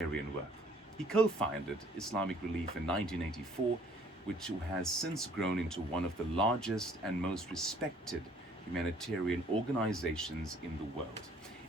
humanitarian work. He co-founded Islamic Relief in 1984, which has since grown into one of the largest and most respected humanitarian organizations in the world.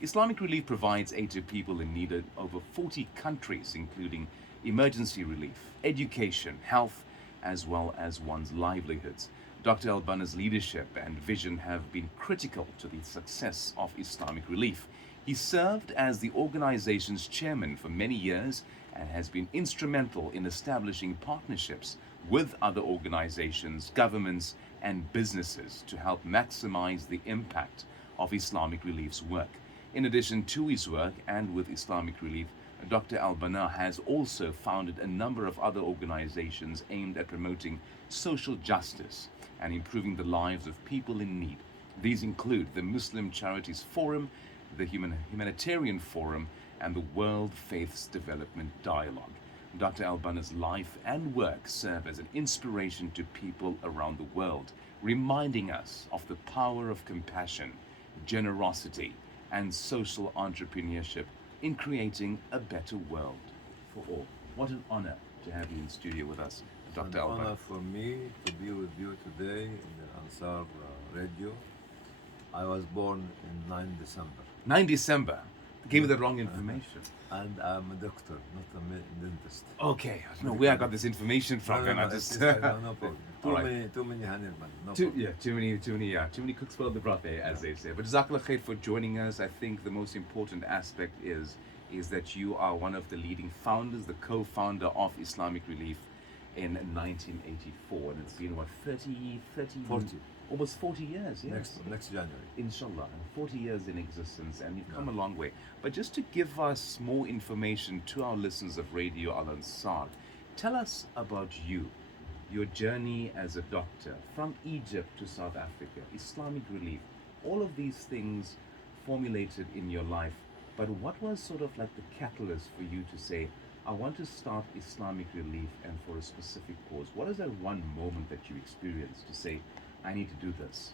Islamic Relief provides aid to people in need in over 40 countries, including emergency relief, education, health, as well as one's livelihoods. Dr. Al-Banna's leadership and vision have been critical to the success of Islamic Relief. He served as the organization's chairman for many years and has been instrumental in establishing partnerships with other organizations, governments, and businesses to help maximize the impact of Islamic Relief's work. In addition to his work and with Islamic Relief, Dr. Al-Banna has also founded a number of other organizations aimed at promoting social justice and improving the lives of people in need. These include the Muslim Charities Forum, the Humanitarian Forum, and the World Faiths Development Dialogue. Dr. Al-Banna's life and work serve as an inspiration to people around the world, reminding us of the power of compassion, generosity, and social entrepreneurship in creating a better world for all. What an honor to have you in studio with us, It's an Dr. Al-Banna. honor for me to be with you today in the Ansar radio. I was born in 9 December 9 December. Gave me the wrong information. and I'm a doctor, not a dentist. Okay, no, where I got this information from, and I it's- just it's- no problem. All right. Too many Hanirman. No Too, problem. yeah, too many cooks for the broth, as they say. But Jazakallah khair for joining us. I think the most important aspect is that you are one of the leading founders, the co-founder of Islamic Relief in 1984, and it's been what 30, 40. almost 40 years. Yes. Next January. Inshallah, and 40 years in existence, and you've come a long way. But just to give us more information to our listeners of Radio Al Ansar, tell us about you, your journey as a doctor from Egypt to South Africa, Islamic Relief, all of these things formulated in your life. But what was sort of like the catalyst for you to say, I want to start Islamic Relief and for a specific cause? What is that one moment that you experienced to say, I need to do this?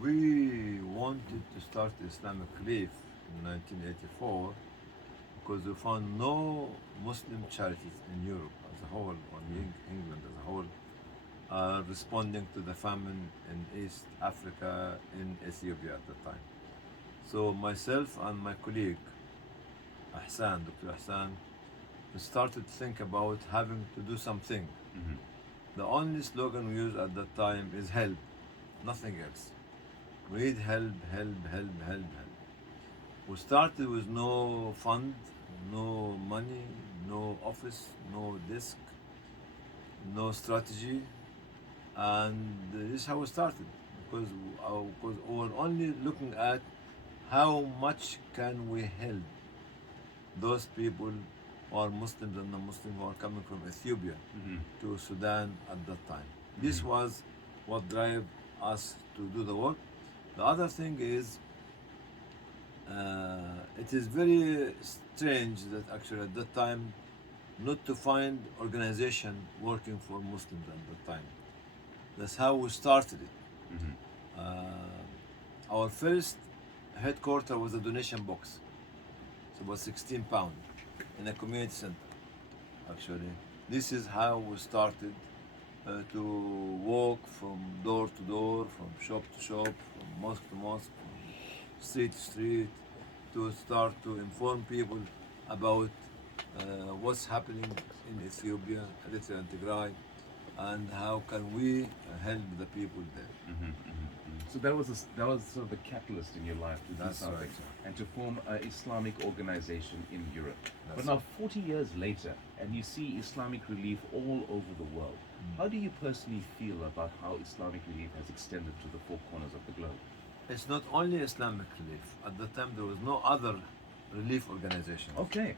We wanted to start Islamic Relief in 1984 because we found no Muslim charities in Europe as a whole, or in England as a whole, responding to the famine in East Africa, in Ethiopia at the time. So myself and my colleague, Dr. Ahsan, we started to think about having to do something. Mhm. The only slogan we used at that time is help, nothing else. We need help, help, help, help, help. We started with no fund, no money, no office, no desk, no strategy, and this is how we started because we were only looking at how much can we help those people who are Muslims and non-Muslims who are coming from Ethiopia Mhm. to Sudan at that time. This was what drove us to do the work. The other thing is, it is very strange that actually at that time not to find organization working for Muslims at that time. That's how we started it. Mhm. Our first headquarter was a donation box. So it was 16 pounds in a community center, actually. This is how we started to walk from door to door, from shop to shop, from mosque to mosque, from street to street, to start to inform people about what's happening in Ethiopia, Eritrea and Tigray, and how can we help the people there. So that was sort of the catalyst in your life to do That's something right, sir. and to form an Islamic organization in Europe. That's But now 40 years later, and you see Islamic Relief all over the world. How do you personally feel about how Islamic Relief has extended to the four corners of the globe? It's not only Islamic Relief. At the time, there was no other relief organization, Okay.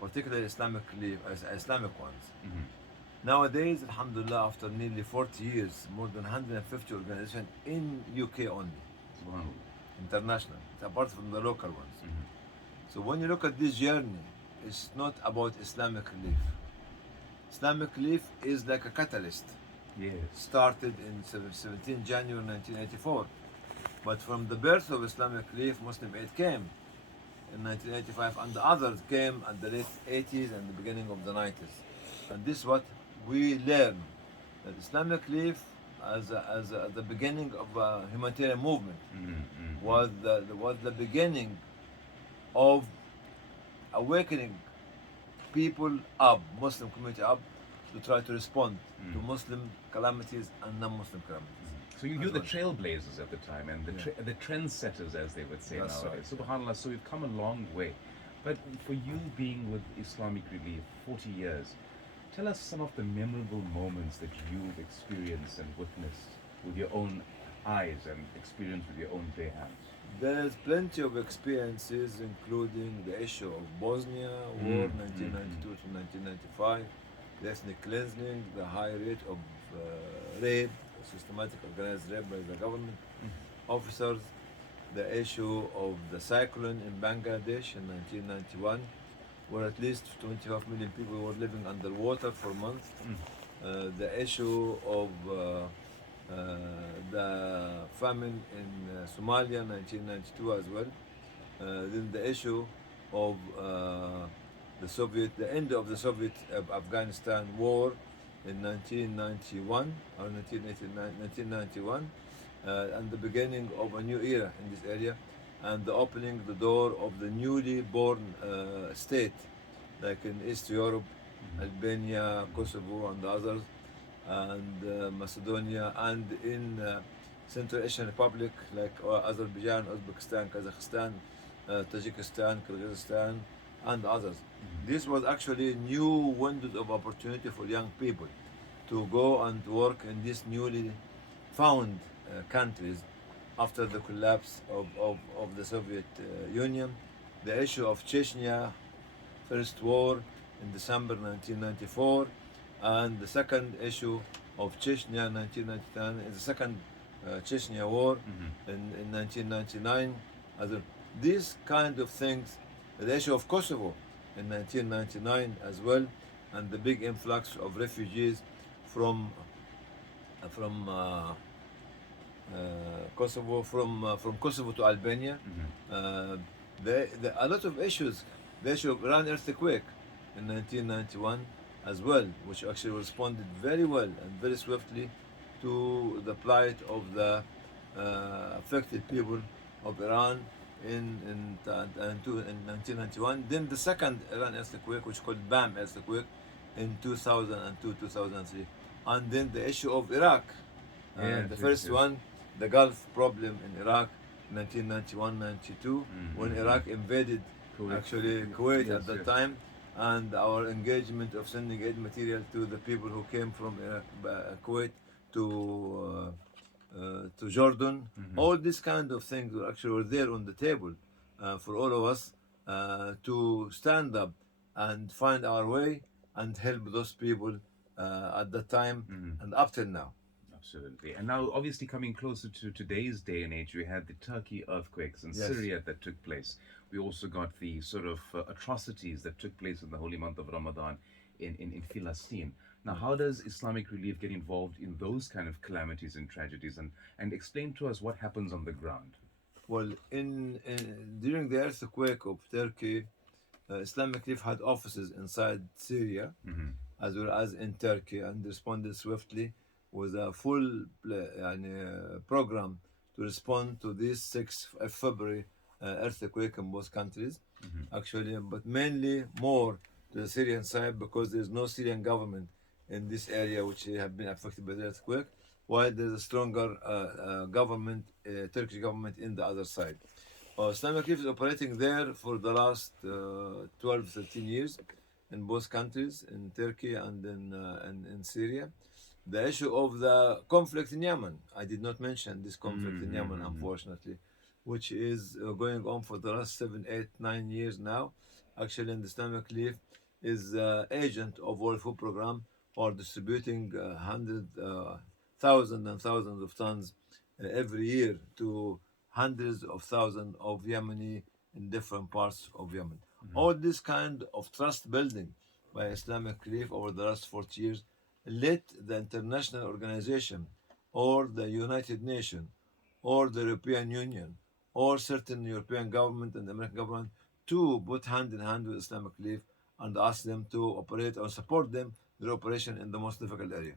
particularly Islamic relief, Islamic ones. Mhm. Nowadays, alhamdulillah, after nearly 40 years, more than 150 organizations in UK only, Subhanallah. international, apart from the local ones. Mhm. So when you look at this journey, it's not about Islamic relief. Islamic relief is like a catalyst. Yes. Started in 17 January 1984. But from the birth of Islamic relief, Muslim Aid came in 1985, and the others came at the late 80s and the beginning of the 90s. And this is what we learned, that Islamic Relief, as the beginning of a humanitarian movement, was the beginning of awakening people up, Muslim community up, to try to respond to Muslim calamities and non-Muslim calamities. So you're the trailblazers at the time and Yeah. the trendsetters, as they would say That's nowadays. right. Subhanallah, so you've come a long way. But for you being with Islamic Relief 40 years, tell us some of the memorable moments that you've experienced and witnessed with your own eyes and experienced with your own bare hands. There's plenty of experiences, including the issue of Bosnia War, 1992 to 1995, the ethnic cleansing, the high rate of rape, systematic organized rape by the government officers, the issue of the cyclone in Bangladesh in 1991, where at least 25 million people were living underwater for months, the issue of the famine in Somalia 1992 as well. Then the issue of the end of the Soviet Afghanistan war in 1991 or 1991, and the beginning of a new era in this area, and the opening the door of the newly born state, like in East Europe, Albania, Kosovo, and others, and Macedonia, and in Central Asian Republic like Azerbaijan, Uzbekistan, Kazakhstan, Tajikistan, Kyrgyzstan, and others. This was actually new windows of opportunity for young people to go and work in these newly found countries after the collapse of the Soviet Union. The issue of Chechnya, first war in December 1994, and the second issue of Chechnya 1999 is the second Chechnya war in 1999. These kind of things, the issue of Kosovo in 1999 as well, and the big influx of refugees from Kosovo, from Kosovo to Albania. A lot of issues. The issue of Iran earthquake in 1991 as well, which actually responded very well and very swiftly to the plight of the affected people of Iran in 1991. Then the second Iran earthquake, which called BAM earthquake, in 2002, 2003. And then the issue of Iraq. The first one, the Gulf problem in Iraq, 1991-92, when Iraq invaded actually Kuwait at that time, and our engagement of sending aid material to the people who came from Kuwait to Jordan. All these kind of things were actually there on the table for all of us to stand up and find our way and help those people at that time and up till now. Absolutely. And now, obviously, coming closer to today's day and age, we had the Turkey earthquakes in Yes. Syria that took place. We also got the sort of atrocities that took place in the holy month of Ramadan in Palestine. Now, how does Islamic Relief get involved in those kind of calamities and tragedies? And explain to us what happens on the ground. Well, during the earthquake of Turkey, Islamic Relief had offices inside Syria as well as in Turkey, and responded swiftly with a full program to respond to this 6th of February earthquake in both countries, actually, but mainly more to the Syrian side because there's no Syrian government in this area which have been affected by the earthquake, while there's a stronger government, Turkish government in the other side. Islamic Relief is operating there for the last 12, 13 years in both countries, in Turkey and in Syria. The issue of the conflict in Yemen, I did not mention this conflict in Yemen, unfortunately, which is going on for the last 7, 8, 9 years now. Actually, in the Islamic Relief is agent of World Food Program, or distributing thousands and thousands of tons every year to hundreds of thousands of Yemeni in different parts of Yemen. All this kind of trust building by Islamic Relief over the last 40 years led the international organization or the United Nations or the European Union or certain European government and the American government to put hand in hand with Islamic Relief and ask them to operate or support them their operation in the most difficult area.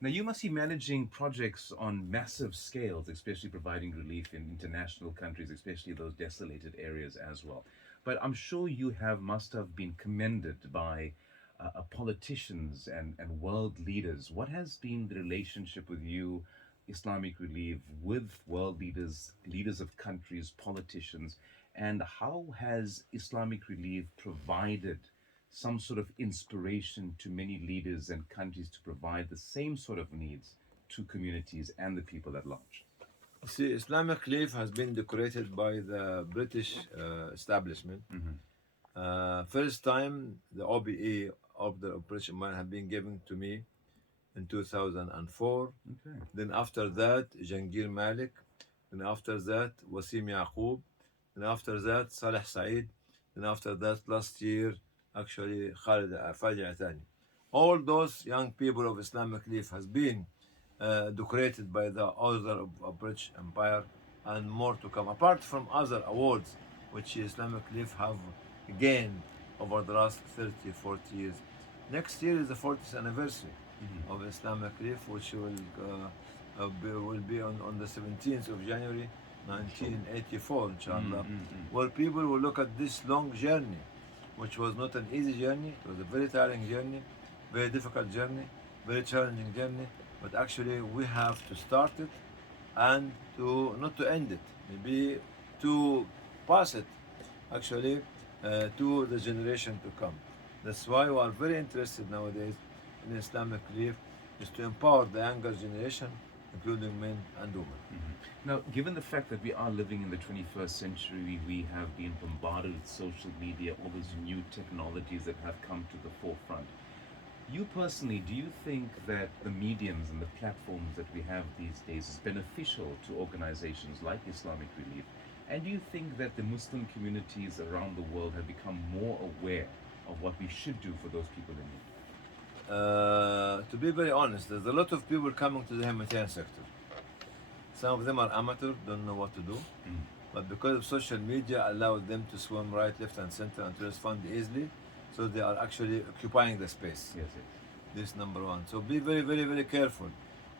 Now, you must be managing projects on massive scales, especially providing relief in international countries, especially those desolated areas as well. But I'm sure you must have been commended by politicians and world leaders. What has been the relationship with you, Islamic Relief, with world leaders, leaders of countries, politicians, and how has Islamic Relief provided some sort of inspiration to many leaders and countries to provide the same sort of needs to communities and the people at large? See, Islamic Relief has been decorated by the British establishment. First time the OBE of the Operation Man had been given to me in 2004. Okay. Then after that, Jangir Malik. Then after that, Wasim Yaqub. Then after that, Saleh Saeed. Then after that, last year, actually, Khalid Fadi Atani. All those young people of Islamic Relief has been decorated by the author of British Empire and more to come. Apart from other awards which Islamic Relief have gained over the last 30, 40 years. Next year is the 40th anniversary of Islamic Relief, which will be on the 17th of January 1984, inshallah, where people will look at this long journey, which was not an easy journey. It was a very tiring journey, very difficult journey, very challenging journey. But actually, we have to start it and to not to end it, maybe to pass it, actually, to the generation to come. That's why we are very interested nowadays in Islamic Relief, is to empower the younger generation, including men and women. Now, given the fact that we are living in the 21st century, we have been bombarded with social media, all those new technologies that have come to the forefront. You personally, do you think that the mediums and the platforms that we have these days is beneficial to organizations like Islamic Relief? And do you think that the Muslim communities around the world have become more aware of what we should do for those people in need? To be very honest, there's a lot of people coming to the humanitarian sector. Some of them are amateur, don't know what to do. But because of social media allowed them to swim right, left and center and to raise funds easily, so they are actually occupying the space. Yes, yes. This is number one. So be very, very, very careful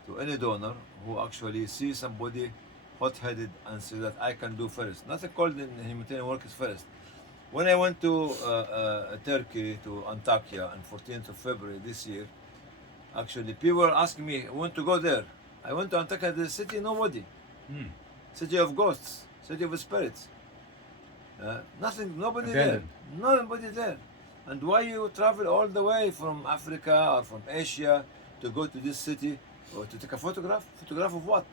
to any donor who actually sees somebody hot-headed and say that I can do first. Nothing called in humanitarian work is first. When I went to Turkey, to Antakya on 14th of February this year, actually people were asking me, I want to go there. I went to Antakya, the city, nobody. City of ghosts, city of spirits. Nothing, nobody there. Nobody there. And why you travel all the way from Africa or from Asia to go to this city or to take a photograph? Photograph of what?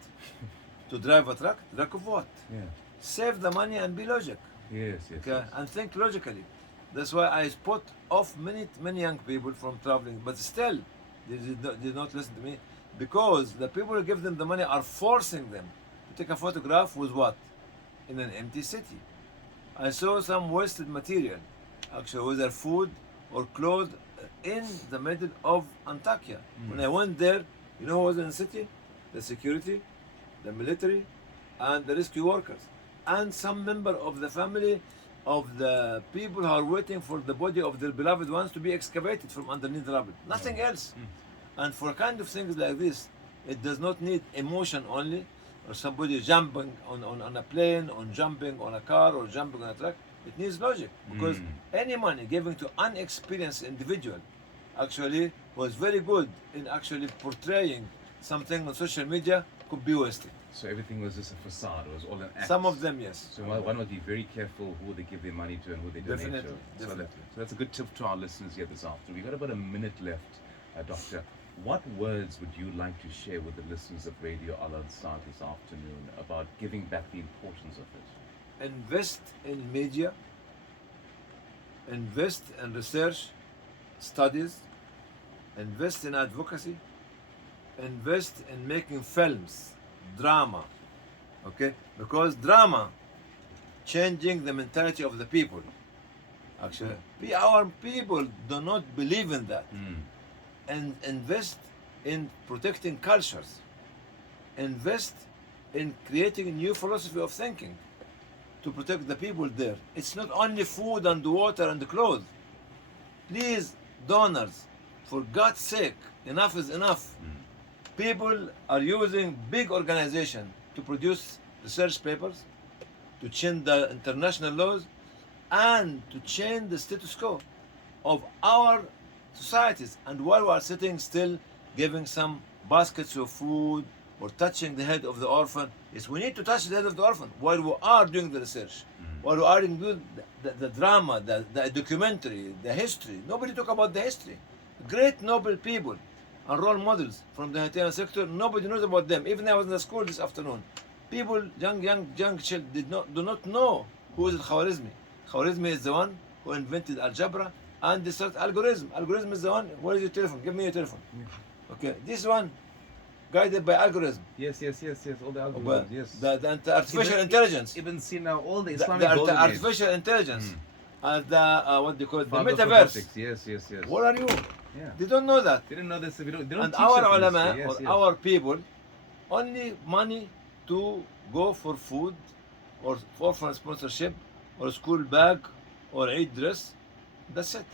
To drive a truck? Truck of what? Yeah. Save the money and be logic. Yes, yes, Okay? yes. And think logically. That's why I put off many young people from traveling, but still they did not listen to me, because the people who give them the money are forcing them to take a photograph with what? In an empty city. I saw some wasted material, actually, whether food or clothes, in the middle of Antakya. When I went there, you know who was in the city? The security, the military, and the rescue workers, and some member of the family of the people who are waiting for the body of their beloved ones to be excavated from underneath the rubble. Nothing else. And for kind of things like this, it does not need emotion only, or somebody jumping on a plane, or jumping on a car, or jumping on a truck. It needs logic, because any money given to unexperienced individual actually was very good in actually portraying something on social media could be wasted. So everything was just a facade. It was all an act. Some of them, yes. So one must be very careful who they give their money to and who they donate Definitely, to. definitely. So that's a good tip to our listeners here this afternoon. We've got about a minute left, Doctor. What words would you like to share with the listeners of Radio Al Ansar this afternoon about giving back, the importance of it? Invest in media, invest in research, studies, invest in advocacy, invest in making films, drama, okay? Because drama changing the mentality of the people. Actually, our people do not believe in that. And invest in protecting cultures. Invest in creating a new philosophy of thinking. to protect the people there. It's not only food and water and clothes. Please, donors, for God's sake, enough is enough. People are using big organization to produce research papers, to change the international laws, and to change the status quo of our societies. And while we are sitting still, giving some baskets of food or touching the head of the orphan, yes, we need to touch the head of the orphan while we are doing the research, while we are doing the drama, the documentary, the history. Nobody talk about the history. Great noble people and role models from the humanitarian sector. Nobody knows about them. Even I was in the school this afternoon. People, young children, do not know who is Khwarizmi. Khwarizmi is the one who invented algebra and the search algorithm. Algorithm is the one. Where is your telephone? Give me your telephone. Okay, this one guided by algorithm. Yes. All the But algorithms. Yes. the artificial intelligence. Even see now all the The, Islamic the golden age. artificial intelligence. And the what do you call it? The Father of metaverse. robotics. Yes. Where are you? Yeah. They don't know that. They didn't know this. They don't And teach our us this. ulama Yes, or yes. our people only money to go for food or for sponsorship or school bag or Eid dress. That's it.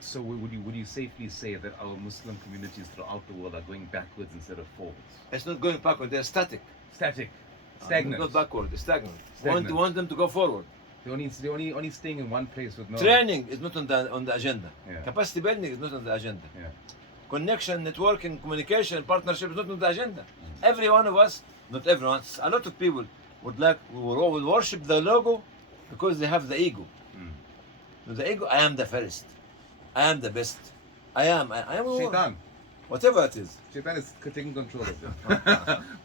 So would you safely say that our Muslim communities throughout the world are going backwards instead of forwards? It's not going backward. They're static. Static. Stagnant. Not backward. They're stagnant. Stagnant. We want them to go forward. They're only staying in one place with no Training is not on the agenda. Yeah. Capacity building is not on the agenda. Yeah. Connection, networking, communication, partnership is not on the agenda. Every one of us, not everyone, a lot of people would worship the logo because they have the ego. The ego, I am the first. I am the best. I am. Shaitan. Whatever it is. Shaitan is taking control of them.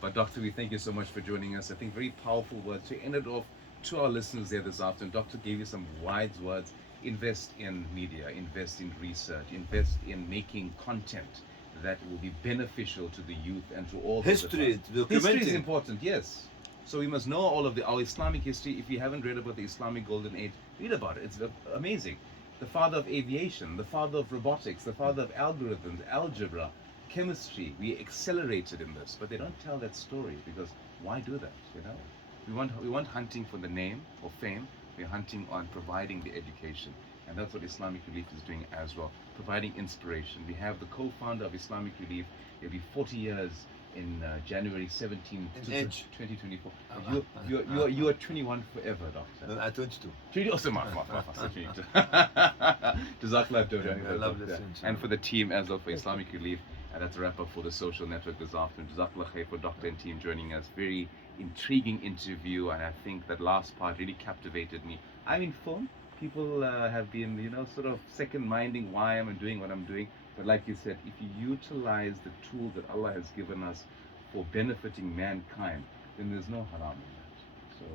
But Doctor, we thank you so much for joining us. I think very powerful words. To end it off to our listeners there this afternoon, Doctor gave you some wise words. Invest in media, invest in research, invest in making content that will be beneficial to the youth and to all History, History is documenting. important, yes. So we must know all of our Islamic history. If you haven't read about the Islamic Golden Age, read about it. It's amazing. The father of aviation, the father of robotics, the father of algorithms, algebra, chemistry. We accelerated in this, but they don't tell that story because why do that? You know, we want hunting for the name or fame. We're hunting on providing the education, and that's what Islamic Relief is doing as well, providing inspiration. We have the co-founder of Islamic Relief. It'll be 40 years in January 17, In age. 2024. You are 21 forever, Doctor. No, at 22. 20, oh, so maaf. Jazakallah for joining us, Lovely Doctor. sense. And for the team as well, for Islamic Relief. And that's a wrap up for the social network this afternoon. Jazakallah khair for Doctor and team joining us. Very intriguing interview, and I think that last part really captivated me. I'm in film. People have been, sort of second-minding why I'm doing what I'm doing. But like you said, if you utilize the tool that Allah has given us for benefiting mankind, then there's no haram in that. So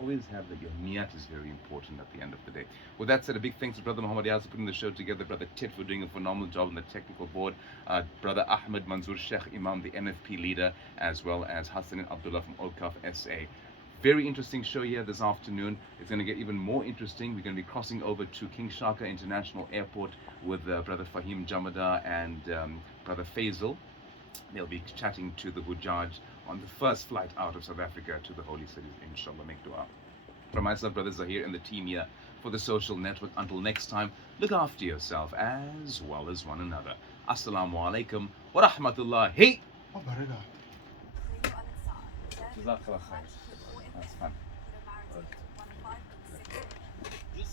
always have that your niyat is very important at the end of the day. With that said, a big thanks to Brother Muhammad Yaz for putting the show together, Brother Tit for doing a phenomenal job on the technical board, Brother Ahmed Manzoor Sheikh Imam, the NFP leader, as well as Hassan and Abdullah from Olkaf SA. Very interesting show here this afternoon. It's going to get even more interesting. We're going to be crossing over to King Shaka International Airport with Brother Fahim Jamada and Brother Faisal. They'll be chatting to the Hujjaj on the first flight out of South Africa to the holy city. Inshallah, make dua. From myself, Brother Zahir, and the team here for the social network. Until next time, look after yourself as well as one another. Assalamu alaikum wa rahmatullahi. Jazakallah khair. That's fun.